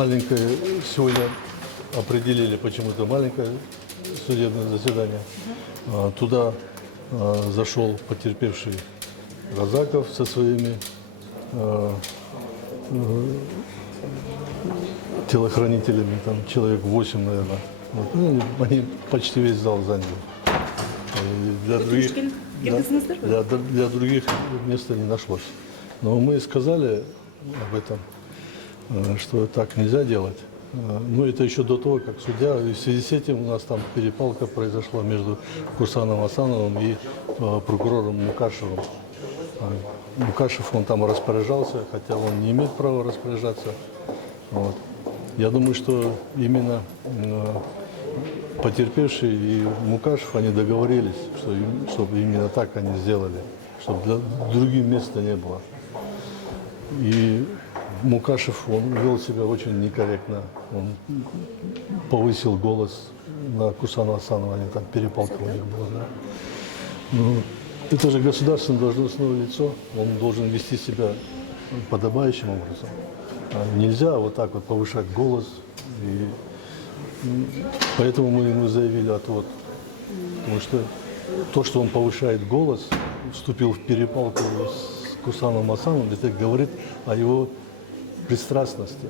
маленькое сегодня определили почему-то маленькое судебное заседание. Туда зашел потерпевший Разаков со своими телохранителями, там человек 8, наверное. Вот. Ну, они почти весь зал заняли. И для других места не нашлось. Но мы сказали об этом, что так нельзя делать. Ну, это еще до того, как судья, и в связи с этим у нас там перепалка произошла между Курсаном Асановым и прокурором Мукашевым. Мукашев, он там распоряжался, хотя он не имеет права распоряжаться. Вот. Я думаю, что именно потерпевший и Мукашев, они договорились, чтобы именно так они сделали, чтобы для других места не было. И Мукашев, он вел себя очень некорректно, он повысил голос на Курсана Асанова, они там перепалка у них была. Да? Ну, это же государственное должностное лицо, он должен вести себя подобающим образом. Нельзя вот так вот повышать голос, и поэтому мы ему заявили отвод. Потому что то, что он повышает голос, вступил в перепалку с Курсаном Асановым, это говорит о его пристрастности.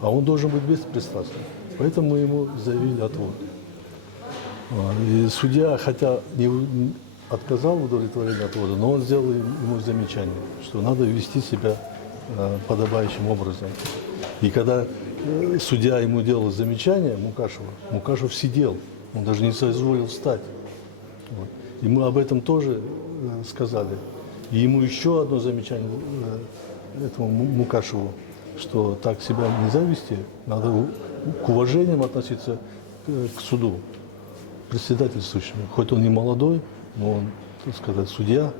А он должен быть беспристрастным. Поэтому мы ему заявили отвод. И судья, хотя не отказал в удовлетворении отвода, но он сделал ему замечание, что надо вести себя подобающим образом. И когда судья ему делал замечание, Мукашев сидел, он даже не соизволил встать. Вот. И мы об этом тоже сказали. И ему еще одно замечание, этому Мукашеву, что так себя нельзя вести, надо к уважением относиться к суду, председательствующему. Хоть он и молодой, но он, так сказать, судья,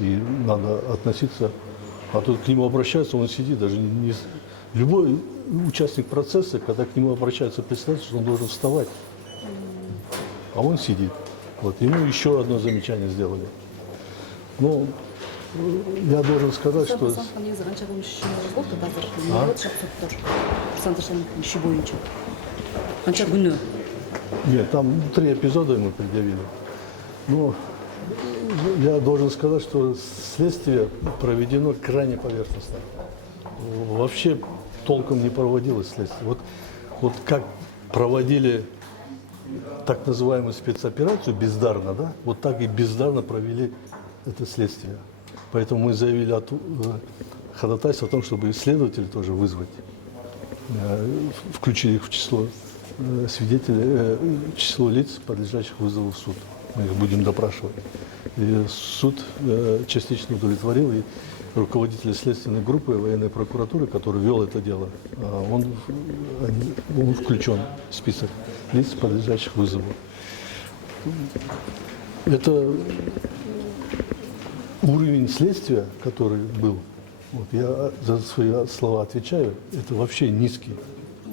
и надо относиться. А тут к нему обращаются, он сидит, даже не... Любой участник процесса, когда к нему обращаются председатель, он должен вставать. А он сидит. Вот. Ему еще одно замечание сделали. Ну, я должен сказать, что... Нет, там 3 эпизода ему предъявили. Но я должен сказать, что следствие проведено крайне поверхностно. Вообще толком не проводилось следствие. Вот как проводили так называемую спецоперацию бездарно, да? Вот так и бездарно провели это следствие. Поэтому мы заявили ходатайство о том, чтобы следователей тоже вызвать, включили их в число свидетелей, число лиц, подлежащих вызову в суд. Мы их будем допрашивать. И суд частично удовлетворил, и руководитель следственной группы военной прокуратуры, который вел это дело, он включен в список лиц, подлежащих вызову. Это уровень следствия, который был, вот я за свои слова отвечаю, это вообще низкий,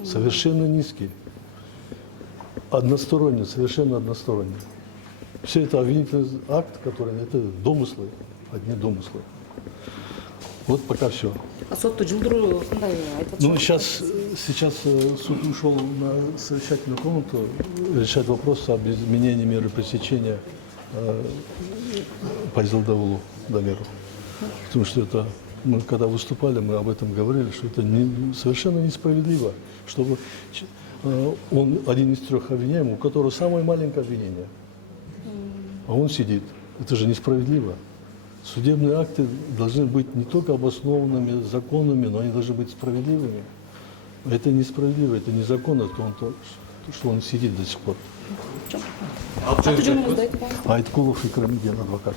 совершенно низкий. Односторонний, совершенно односторонний. Все это обвинительный акт, который, это домыслы, одни домыслы. Вот пока все. А суд жылдыруу кандай айтат? Ну, сейчас суд ушел на совещательную комнату решать вопрос об изменении меры пресечения Пайзалдаулу Дамиру. Потому что это, мы когда выступали, мы об этом говорили, что это совершенно несправедливо, чтобы он один из 3 обвиняемых, у которого самое маленькое обвинение, а он сидит. Это же несправедливо. Судебные акты должны быть не только обоснованными, законными, но они должны быть справедливыми. Это несправедливо, это незаконно, что он сидит до сих пор. Аты жөнүңүздү айтып Айткулов Икрамиден, адвокат.